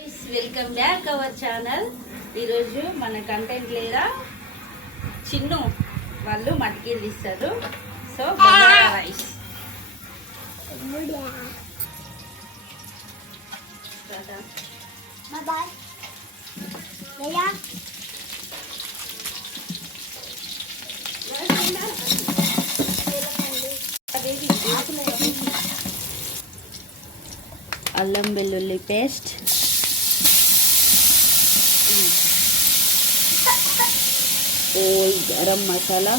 Welcome back our channel. ఈరోజు మన content లేదా చిన్ను వాళ్ళు మట్టికీలు తీస్తారు. సో బగారా రైస్ అల్లం వెల్లుల్లి పేస్ట్, ఓల్ గరం మసాలా,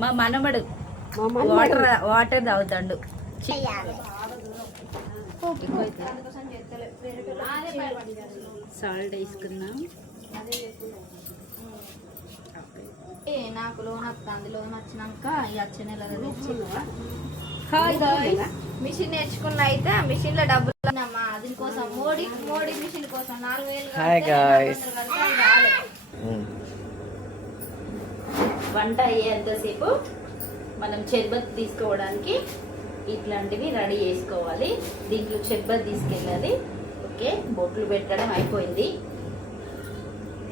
మా మనమడు వాటర్ తాగుతాడు. సాల్ట్ వేసుకున్నాం. నాకు లోన్ వస్తుంది. లోన్ వచ్చినాక వచ్చే నెల మిషన్ నేర్చుకున్న అయితే మిషన్ లో డబ్బులు దీనికోసం మోడీ మిషన్ కోసం 4000 వంట అయ్యేంతసేపు మనం షర్బత్ తీసుకోవడానికి ఇట్లాంటివి రెడీ చేసుకోవాలి. దీంట్లో షర్బత్ తీసుకెళ్ళాలి. ఓకే, బొట్లు పెట్టడం అయిపోయింది.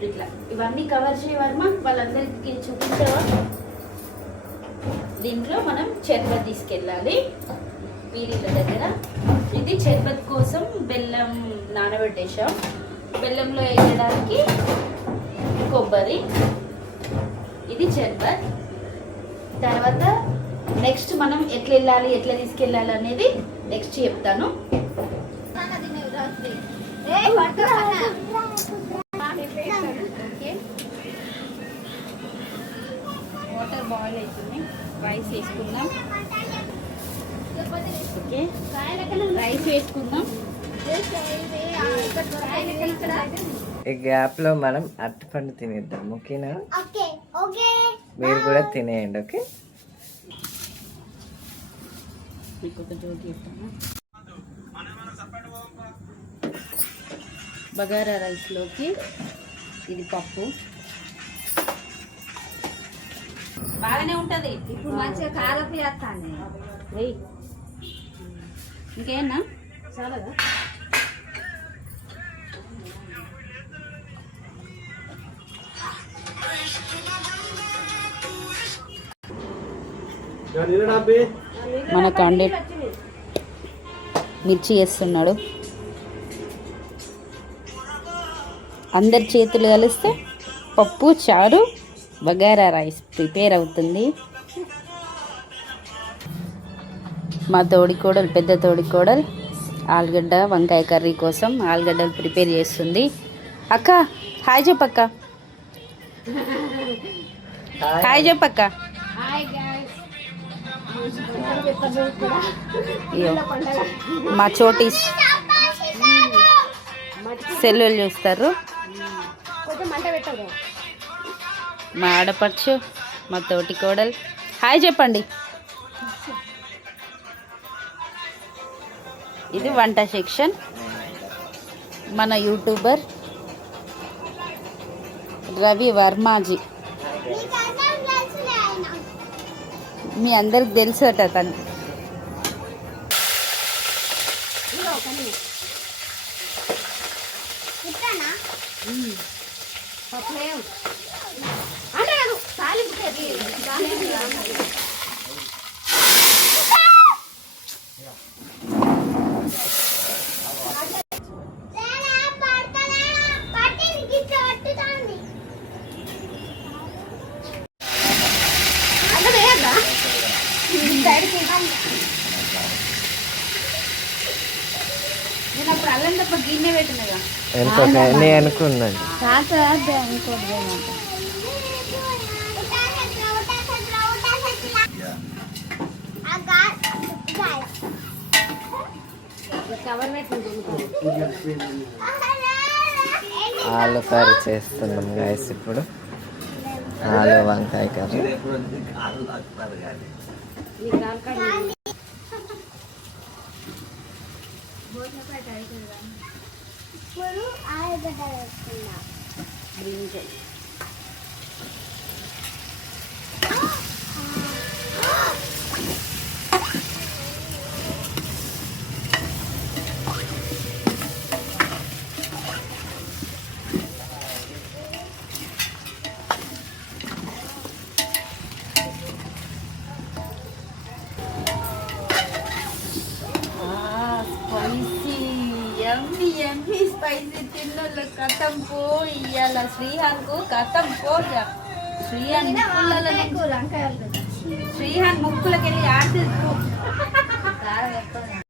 ఇట్లా ఇవన్నీ కవర్ చేయవర్మ వాళ్ళందరికీ చూపించావా? దీంట్లో మనం షర్బత్ తీసుకెళ్ళాలి వీళ్ళ దగ్గర. ఇది షర్బత్ కోసం బెల్లం నానబెట్టేసాం. బెల్లంలో వేయడానికి కొబ్బరి. ఇది షర్బత్. తర్వాత నెక్స్ట్ మనం ఎట్లా వెళ్ళాలి, ఎట్లా తీసుకెళ్ళాలి అనేది నెక్స్ట్ చెప్తాను. వాటర్ బాయిల్ అవుతుంది. రైస్ వేసుకుందాం. ఓకే, రైస్ వేసుకుందాం. ఈ గ్యాప్ లో మనం అరటిపండు తినేద్దాం. ఓకేనా? మీరు కూడా తినేయండి. ఓకే, మీకు ఒక జోక్ చెప్తాను. బగారా రైస్లోకి ఇది పప్పు బాగానే ఉంటుంది. ఇప్పుడు మంచిగా కారపు చేస్తాను. వెయ్యి ఇంకేనా చాలదా? మన కండే మిర్చి వేస్తున్నాడు. అందరి చేతులు కలిస్తే పప్పు చారు బగారా రైస్ ప్రిపేర్ అవుతుంది. మా తోడికోడలు, పెద్ద తోడికోడలు ఆలుగడ్డ వంకాయ కర్రీ కోసం ఆలుగడ్డలు ప్రిపేర్ చేస్తుంది. అక్క హాయ్ చెప్పక్క, హాయ్ చెప్పక్క. మా చోటీస్ సెల్లులు చూస్తారు. మా ఆడపడుచు, మా తోటి కోడలు హాయ్ చెప్పండి. ఇది వంట సెక్షన్. మన యూట్యూబర్ రవి వర్మాజీ, మీ అందరికి తెలుసట తను. నేను అప్పుడు అల్లం తప్ప గిన్నె పెట్టినగా అనుకున్నాను. ఆలు కర్రీ చేస్తున్నాం గైస్. ఇప్పుడు ఆలు వంకాయ కర్రీ. మీ కాల్కాడ బ్రింజల్. స్పైసీ యమ్మీ యమ్మీ స్పైసీ తిన్నోళ్ళు కథం పో ఇయ్యాల శ్రీహాన్కు కథం పో. శ్రీహాన్ ముక్కులకి వెళ్ళి ఆడుతూ